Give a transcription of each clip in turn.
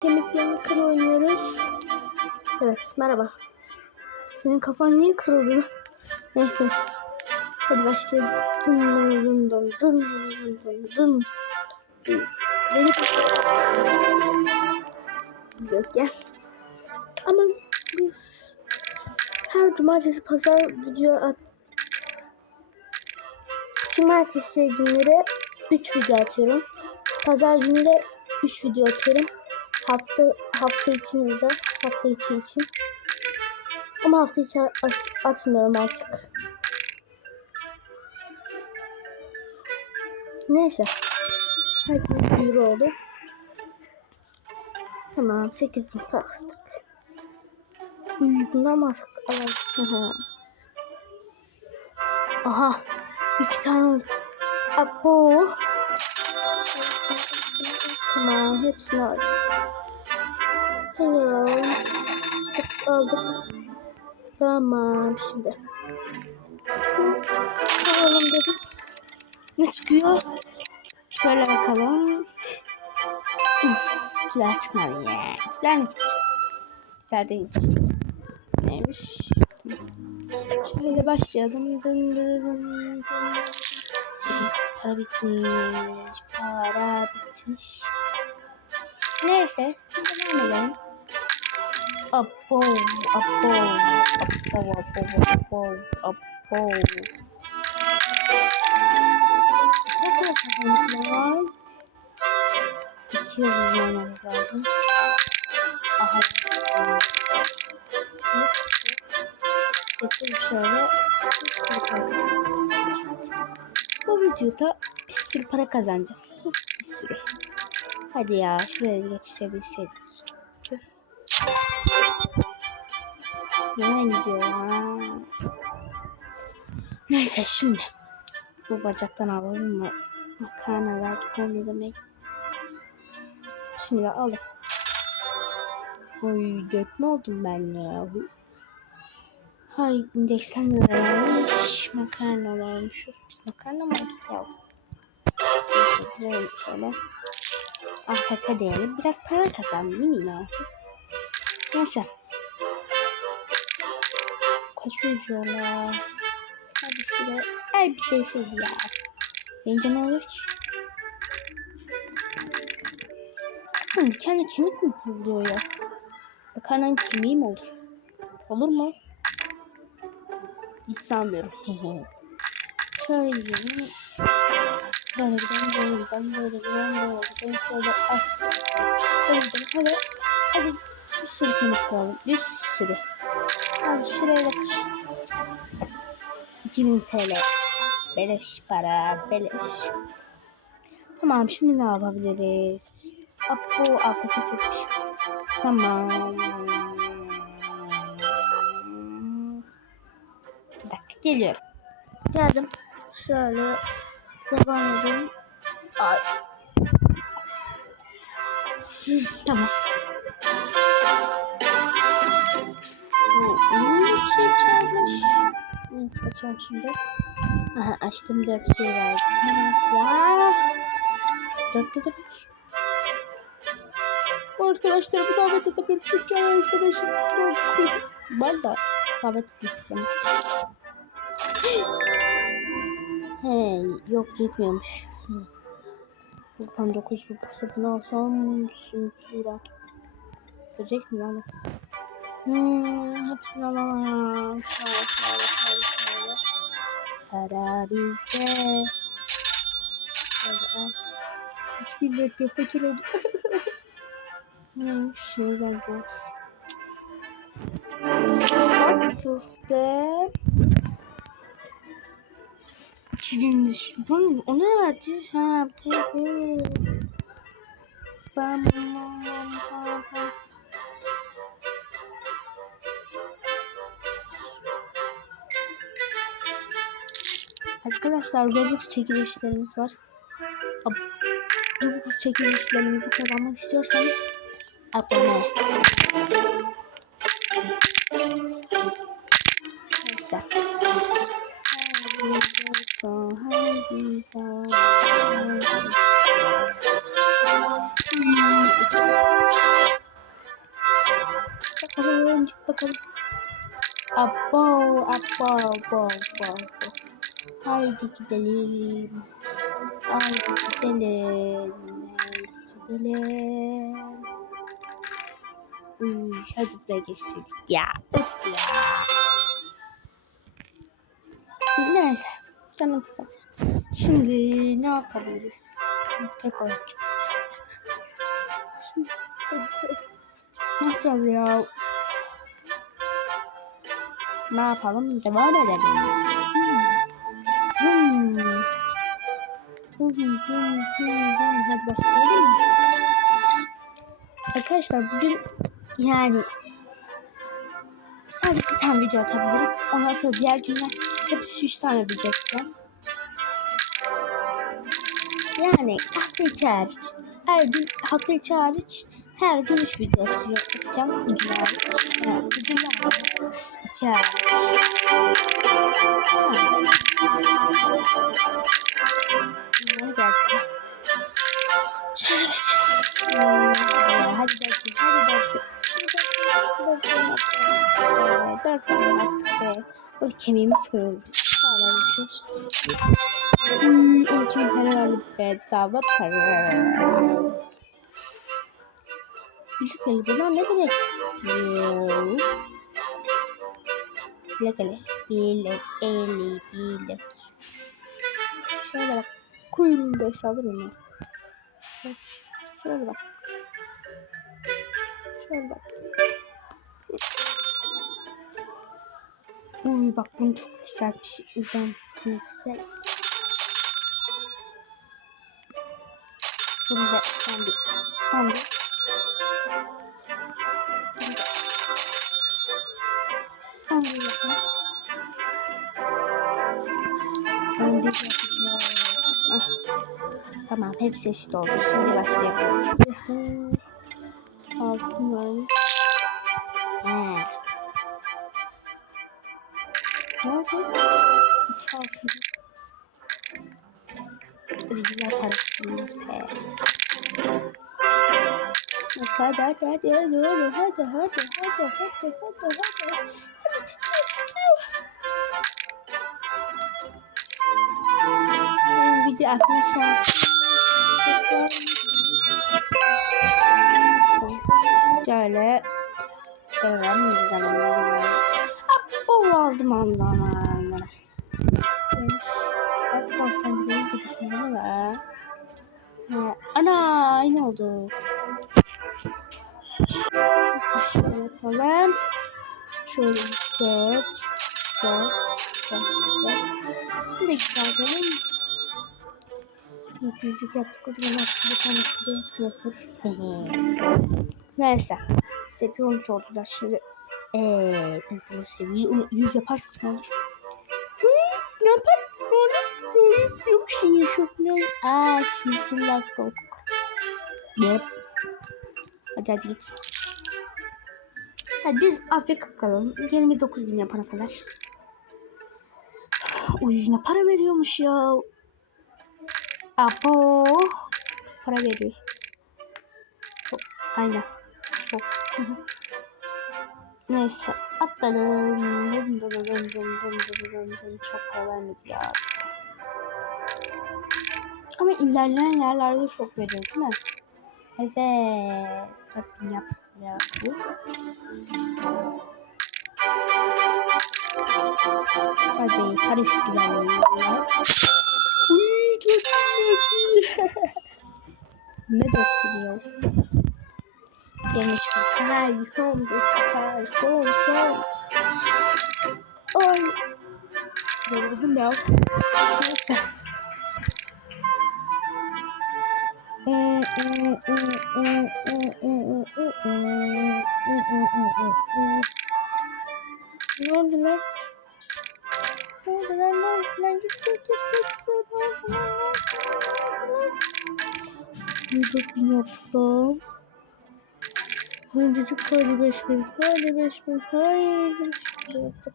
Kemiklerini kır oynuyoruz. Evet merhaba. Senin kafan niye kırıldı? Neyse. Hadi başlayalım. Dın dın dın dın dın dın dın dın. Yok ya. Ama biz her cumartesi pazar video at Cumartesi günleri 3 video atıyorum. Pazar günü de 3 video atıyorum. Hafta hafta için özel, hafta içi için. Ama hafta içi at- atmıyorum artık. Neyse. Herkes bir oldu. Tamam 8 bin bastık. Hmm, Bundan mı. Aha. İki tane oldu. Abo. Tamam hepsini aldık. Hep aldık. Tamam şimdi. Alalım dedim. Ne çıkıyor? Şöyle bakalım. Güzel çıkmadı ya. Güzel mi? Güzel değil. Neymiş? Şöyle başlayalım. Dın dın dın. Para bitmiş. Para bitmiş. Neyse. Devam edelim. Apo, apo, apo, apo, apo, apo. Ne kadar kazandılar? İki yıl olmamız lazım. Aha. Geçelim şöyle. Bu videoda bir sürü para kazanacağız. Bir sürü. Hadi ya şuraya geçebilseydik. Nereye gidiyor ya? Neyse şimdi. Bu bacaktan alalım mı? Makarnalar, konu demek. Şimdi alalım. Oy dört mü oldum ben ya? Hay indeksen varmış. Makarna varmış. Biz makarna mı olduk ya? Girelim şöyle. AFK. Biraz para kazandım değil mi ya? Neyse. Kaç veriyorlar? Hadi şuraya. Ay bir değilseydi ya. Bence ne olur ki? Hı, kendi kemik mi kuruluyor ya? Makarnanın kemiği mi olur? Olur mu? Hiç sanmıyorum. Şöyle gidelim. Böyle gidelim, böyle gidelim, böyle gidelim, böyle gidelim. Şöyle ah. Böyle gidelim. Hadi, hadi bir sürü kemik koyalım. Bir sürü. Hadi şuraya bak. 2000 TL. Beleş para, beleş. Tamam şimdi ne yapabiliriz? Apo AFK seçmiş. Tamam. Bir dakika geliyorum. Geldim. Şöyle devam edelim. Ay. Tamam. Şey çalmış. Neyse açalım şimdi. Aha açtım dört şey verdi. Ya? Dört? Bu arkadaşlar bu davet edebilir. Çünkü arkadaşım çok var da davet etmek istemem. Hey, yok yetmiyormuş. Hı. 99 rupiye bunu alsam sürat. Böcek mi lan? Hmm, alamam. Şöyle şöyle şöyle şöyle. Para bizde. Şöyle al. Hiçbir net yok fakir oldu. Neymiş şey bence. Sistem. 2000 düş. Bu? O ne verdi? Ha bu bu. Ben ha Arkadaşlar Robux çekilişlerimiz var. Robux çekilişlerimizi kazanmak istiyorsanız abone. Neyse. Haydi da, haydi da, çık bakalım. Abo, abo, abo, abo. Haydi gidelim. Haydi gidelim. Haydi gidelim. Uy, hadi buraya geçtik. Ya, öf ya. Neyse. Canım sıkılır. Şimdi ne yapabiliriz? Açacağım. Şimdi... ne yapacağız ya? Ne yapalım? Devam edelim. Hmm, hmm, hmm, hmm. Hadi başlayalım. Arkadaşlar bugün yani sadece bir tane video atabilirim. Ondan sonra diğer günler hepsi 3 tane video atacağım. Yani hafta içi hariç. Her gün hafta içi hariç her gün 3 video atıyor, atacağım. İdil hariç. İçi hariç. Bunları gerçekten. Şöyle geçelim. Hmm, hadi, dört gün, hadi dört gün. Dört gün, dört gün, dört gün. Böyle kemiğimiz kırıldı. Biz hala yaşıyoruz. Hmm, 12 bin tane verdi bedava para. Bilek eli bunlar ne demek? Bilek eli. Bilek eli bilek. Şöyle bak. Kuyruğunu da onu. Bak, Şöyle bak. Şöyle bak. Uy bak bunu çok güzel bir şey. Yüzden güzel. Bunu da ben bir da Ben bir yapacağım. Ah. Tamam hepsi eşit oldu. Şimdi başlayabiliriz. Altın var. He. Ne oldu? İki altın. Hadi güzel para kazanırız be. Hadi hadi hadi hadi hadi hadi hadi hadi hadi hadi hadi hadi hadi Video arkadaşlar. Şöyle devam edelim. Bol aldım anlamına. Bak sen de benim gibisin değil Ana aynı oldu. Şöyle yapalım. Şöyle. Güzel. Güzel. Güzel. Bu da güzel değil? Yüzük yaptık o zaman aslında tanesi de hepsini yaparız. Neyse. Sepi 13 oldular şimdi. Eee biz bunu seviyeyi 100 yaparsak ne olur? Hı? Ne yapar? Ne olur? Yok şey çok ne olur? Aaa şimdi like olduk. Yep. Hadi hadi git. Hadi biz Afrika kalalım. 29 bin yapana kadar. Uy ne para veriyormuş ya. Abo. Para veriyor. Çok. Aynen. Çok. Neyse. Atladım. Dın dın dın dın dın dın dın dın. Çok para vermedi ya. Ama ilerleyen yerlerde çok veriyor değil mi? Evet. Bakın yaptık ya. Hadi. Uy güzel. ne dokunuyor? Geniş bir Ay son bir sefer. Son son. Ay. Yoruldum ya. Neyse. Ne oldu lan? oldu lan lan lan git git git git git. Çok bin yaptım. Öncecik hadi beş bin hadi beş bin haydi yaptık.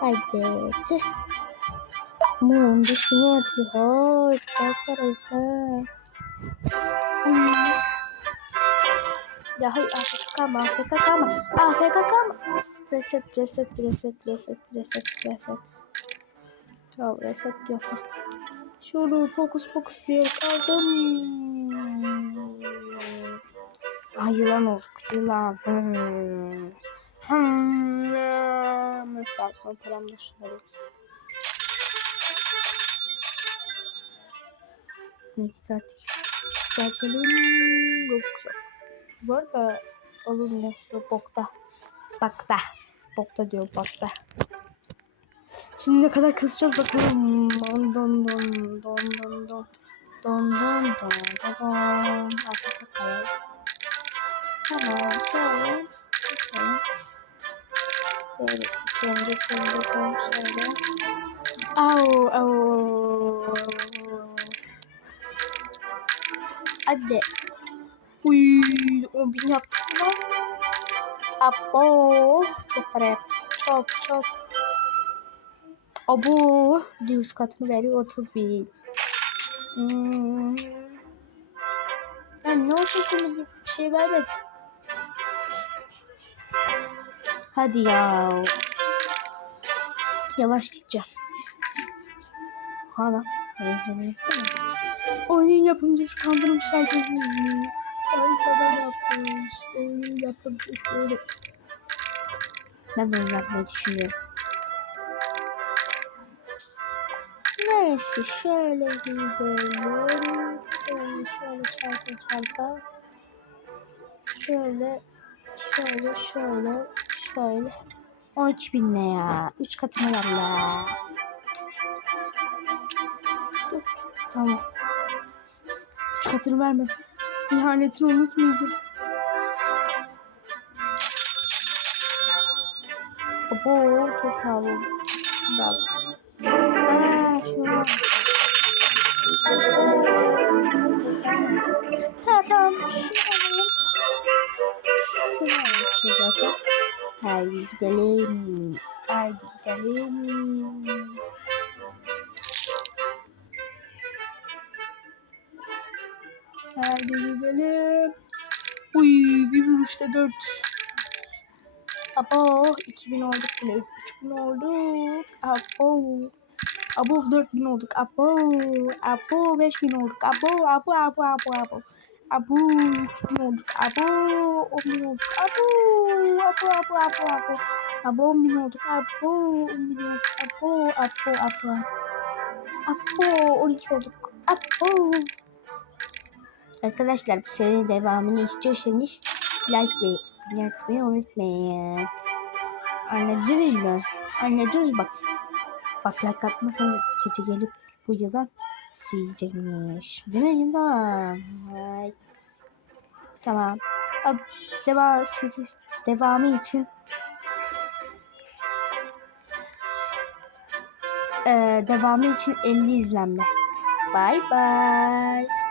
Haydi. Ama onda şu vardı. Haydi arkadaşlar. Hmm. Ya hayır AFK kalma AFK kalma. AFK kalma. Reset reset reset reset reset reset. Tamam reset yok. Şunu fokus fokus diye kaldım. Ay yılan olduk yılan. Hmm. Hmm. Mesela son paramda şunları yoksa. Yükselttik. Yükseltelim. Yoksa. Bu arada oğlum ne? Bokta. Bakta. Bokta diyor bakta. Şimdi ne kadar kısacağız bakalım. Don don don don don don. Don don don don don. Artık bakalım. Tamam şöyle. Böyle geçelim geçelim geçelim şöyle. Au au. Hadi. Uy 10 bin yaptık mı? Abo. Çok para yaptık. Çok çok. Abo. 100 katını veriyor 30 bin. Hmm. Ya ne oldu şimdi bir şey vermedi. Hadi ya. Yavaş gideceğim. Hala. Oyunun yapımcısı kandırmışlar gibi. Haritadan yapmış. Oyunun yapımcısı öyle. Ben de oyun yapmayı düşünüyorum. Neyse şöyle gidelim. Şöyle şöyle çarpa çarpa. Şöyle şöyle şöyle şöyle. 12 bin ne ya? 3 katına ver la. Dur, Tamam. 3 katını vermedim. İhanetini unutmayacağım. Abo çok pahalı. Bravo. Aa, şunu. Ha tamam. Şunu alalım. Şunu alalım zaten. Haydi gidelim. Haydi gidelim. Haydi gidelim. Uy bir vuruşta dört. Abo 2000 olduk bile. 3000 olduk. Abo. Abo 4000 olduk. Abo. Abo 5000 olduk. Abo abo abo abo abo. Abo 3000 olduk. Abo 10000 olduk. Abo abo abo abo abo. Abo 10000 olduk. Abo 10000 olduk. Abo abo abo. Abo 12 olduk. Abo. Arkadaşlar bu serinin devamını istiyorsanız like yapmayı unutmayın. Anladınız mı? Anladınız bak. Bak like atmasanız gece gelip bu yılan sizecekmiş. Değil mi yılan? Ay. Tamam. Ab, deva, sekiz, devamı için ee, devamı için 50 izlenme. Bye bye.